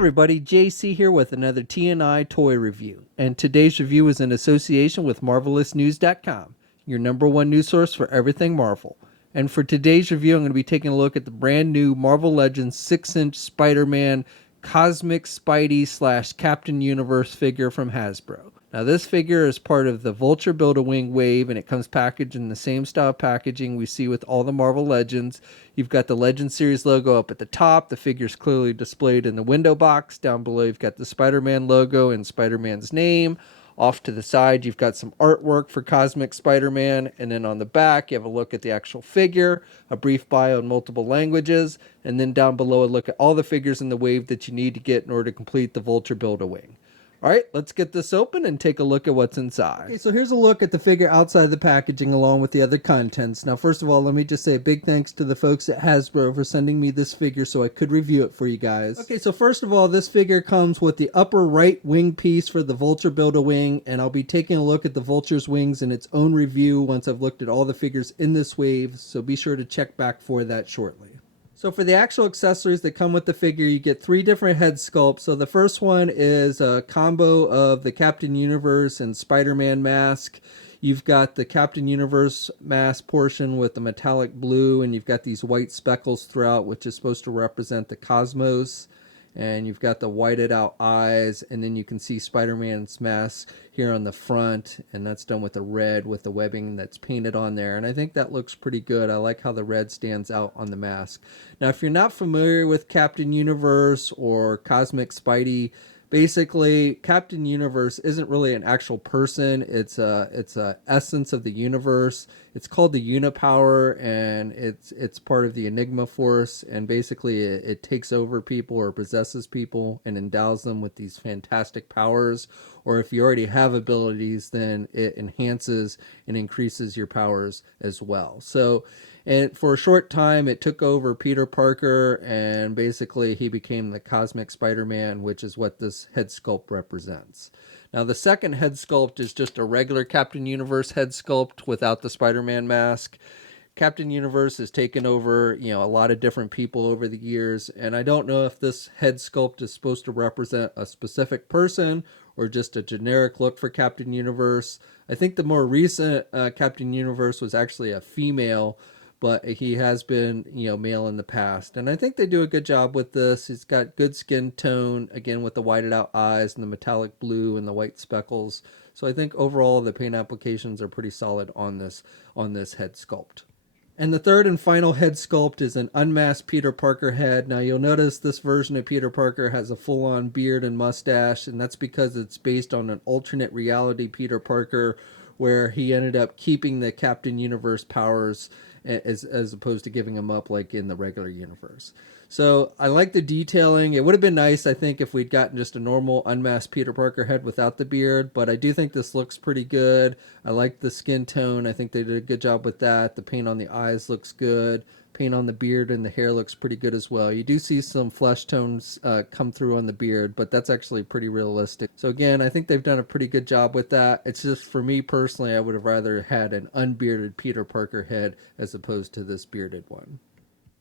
Everybody, JC here with another TNI toy review, and today's review is in association with MarvelousNews.com, your number one news source for everything Marvel. And for today's review, I'm going to be taking a look at the brand new Marvel Legends 6-inch Spider-Man Cosmic Spidey / Captain Universe figure from Hasbro. Now this figure is part of the Vulture Build-A-Wing wave, and it comes packaged in the same style packaging we see with all the Marvel Legends. You've got the Legend Series logo up at the top. The figure's clearly displayed in the window box. Down below you've got the Spider-Man logo and Spider-Man's name. Off to the side you've got some artwork for Cosmic Spider-Man, and then on the back you have a look at the actual figure, a brief bio in multiple languages, and then down below a look at all the figures in the wave that you need to get in order to complete the Vulture Build-A-Wing. All right, let's get this open and take a look at what's inside. Okay, so here's a look at the figure outside the packaging along with the other contents. Now, first of all, let me just say a big thanks to the folks at Hasbro for sending me this figure so I could review it for you guys. Okay, so first of all, this figure comes with the upper right wing piece for the Vulture Build-A-Wing, and I'll be taking a look at the Vulture's wings in its own review once I've looked at all the figures in this wave, so be sure to check back for that shortly. So for the actual accessories that come with the figure, you get 3 different head sculpts. So the first one is a combo of the Captain Universe and Spider-Man mask. You've got the Captain Universe mask portion with the metallic blue, and you've got these white speckles throughout, which is supposed to represent the cosmos. And you've got the whited out eyes, and then you can see Spider-Man's mask here on the front, and that's done with the red with the webbing that's painted on there, and I think that looks pretty good. I like how the red stands out on the mask. Now, if you're not familiar with Captain Universe or Cosmic Spidey, basically Captain Universe isn't really an actual person. It's a essence of the universe. It's called the Unipower, and it's part of the Enigma Force, and basically it takes over people or possesses people and endows them with these fantastic powers. Or if you already have abilities, then it enhances and increases your powers as well. So, and for a short time, it took over Peter Parker, and basically he became the Cosmic Spider-Man, which is what this head sculpt represents. Now, the second head sculpt is just a regular Captain Universe head sculpt without the Spider-Man mask. Captain Universe has taken over, a lot of different people over the years, and I don't know if this head sculpt is supposed to represent a specific person or just a generic look for Captain Universe. I think the more recent Captain Universe was actually a female, but he has been, male in the past. And I think they do a good job with this. He's got good skin tone, again, with the whited out eyes and the metallic blue and the white speckles. So I think overall the paint applications are pretty solid on this head sculpt. And the third and final head sculpt is an unmasked Peter Parker head. Now you'll notice this version of Peter Parker has a full-on beard and mustache, and that's because it's based on an alternate reality Peter Parker where he ended up keeping the Captain Universe powers as opposed to giving them up like in the regular universe. So I like the detailing. It would have been nice, I think, if we'd gotten just a normal unmasked Peter Parker head without the beard, but I do think this looks pretty good. I like the skin tone. I think they did a good job with that. The paint on the eyes looks good. Paint on the beard and the hair looks pretty good as well. You do see some flesh tones come through on the beard, but that's actually pretty realistic. So again, I think they've done a pretty good job with that. It's just, for me personally, I would have rather had an unbearded Peter Parker head as opposed to this bearded one.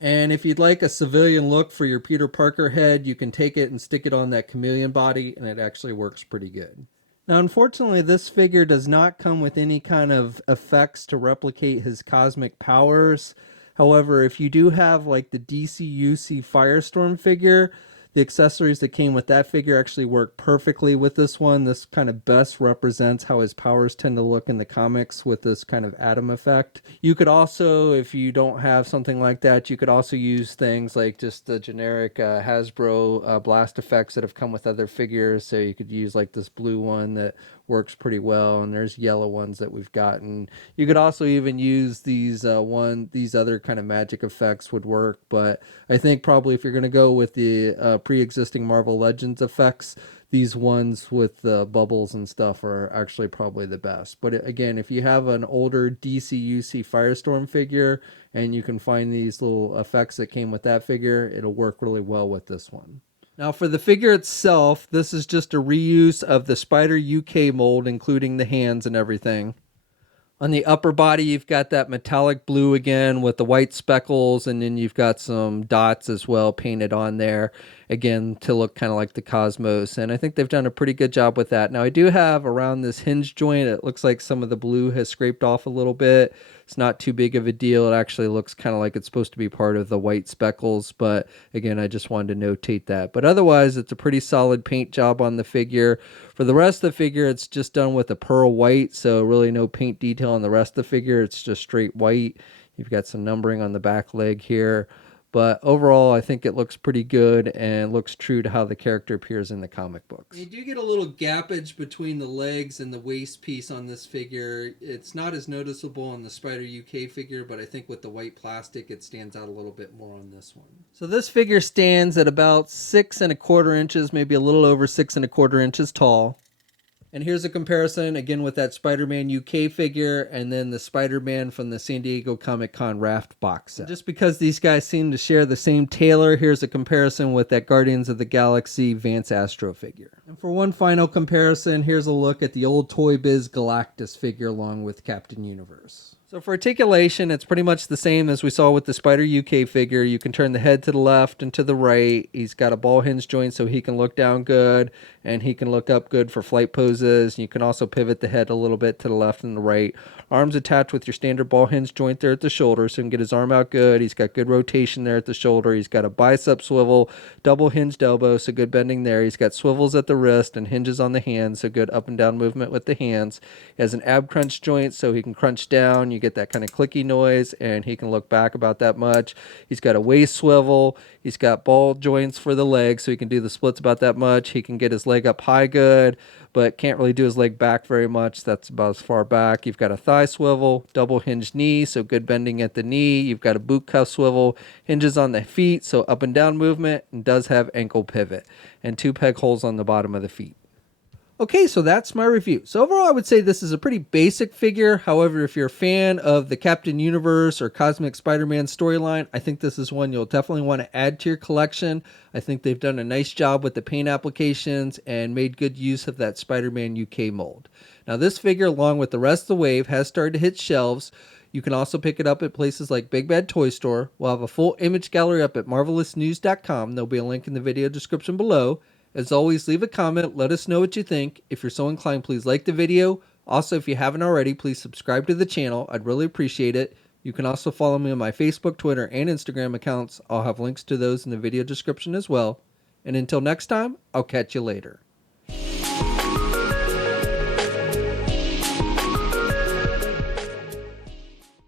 And if you'd like a civilian look for your Peter Parker head, you can take it and stick it on that chameleon body, and it actually works pretty good. Now, unfortunately, this figure does not come with any kind of effects to replicate his cosmic powers. However, if you do have like the DC-UC Firestorm figure, the accessories that came with that figure actually work perfectly with this one. This kind of best represents how his powers tend to look in the comics with this kind of atom effect. You could also, if you don't have something like that, you could also use things like just the generic Hasbro blast effects that have come with other figures. So you could use like this blue one that works pretty well, and there's yellow ones that we've gotten. You could also even use these other kind of magic effects would work, but I think probably if you're going to go with the pre-existing Marvel Legends effects, these ones with the bubbles and stuff are actually probably the best. But again, if you have an older DC-UC Firestorm figure and you can find these little effects that came with that figure, it'll work really well with this one. Now for the figure itself, this is just a reuse of the Spider UK mold, including the hands and everything. On the upper body, you've got that metallic blue again with the white speckles, and then you've got some dots as well painted on there. again, to look kind of like the Cosmos. And I think they've done a pretty good job with that. Now, I do have around this hinge joint, it looks like some of the blue has scraped off a little bit. It's not too big of a deal. It actually looks kind of like it's supposed to be part of the white speckles. But again, I just wanted to notate that. But otherwise, it's a pretty solid paint job on the figure. For the rest of the figure, it's just done with a pearl white. So really no paint detail on the rest of the figure. It's just straight white. You've got some numbering on the back leg here. But overall, I think it looks pretty good and looks true to how the character appears in the comic books. You do get a little gappage between the legs and the waist piece on this figure. It's not as noticeable on the Spider UK figure, but I think with the white plastic, it stands out a little bit more on this one. So this figure stands at about 6¼ inches, maybe a little over 6¼ inches tall. And here's a comparison, again, with that Spider-Man UK figure and then the Spider-Man from the San Diego Comic-Con Raft box set. Just because these guys seem to share the same tailor, here's a comparison with that Guardians of the Galaxy Vance Astro figure. And for one final comparison, here's a look at the old Toy Biz Galactus figure along with Captain Universe. So for articulation, it's pretty much the same as we saw with the Spider UK figure. You can turn the head to the left and to the right. He's got a ball hinge joint so he can look down good and he can look up good for flight poses. You can also pivot the head a little bit to the left and the right. Arms attached with your standard ball hinge joint there at the shoulder so he can get his arm out good. He's got good rotation there at the shoulder. He's got a bicep swivel, double hinged elbow, so good bending there. He's got swivels at the wrist and hinges on the hands, so good up and down movement with the hands. He has an ab crunch joint so he can crunch down. You get that kind of clicky noise and he can look back about that much. He's got a waist swivel. He's got ball joints for the legs so he can do the splits about that much. He can get his leg up high good, but can't really do his leg back very much. That's about as far back. You've got a thigh swivel, double hinged knee, so good bending at the knee. You've got a boot cuff swivel, hinges on the feet, so up and down movement, and does have ankle pivot, and 2 peg holes on the bottom of the feet. Okay, so that's my review. So overall, I would say this is a pretty basic figure. However, if you're a fan of the Captain Universe or Cosmic Spider-Man storyline, I think this is one you'll definitely want to add to your collection. I think they've done a nice job with the paint applications and made good use of that Spider-Man UK mold. Now, this figure, along with the rest of the wave, has started to hit shelves. You can also pick it up at places like Big Bad Toy Store. We'll have a full image gallery up at marvelousnews.com. There'll be a link in the video description below. As always, leave a comment. Let us know what you think. If you're so inclined, please like the video. Also, if you haven't already, please subscribe to the channel. I'd really appreciate it. You can also follow me on my Facebook, Twitter, and Instagram accounts. I'll have links to those in the video description as well. And until next time, I'll catch you later.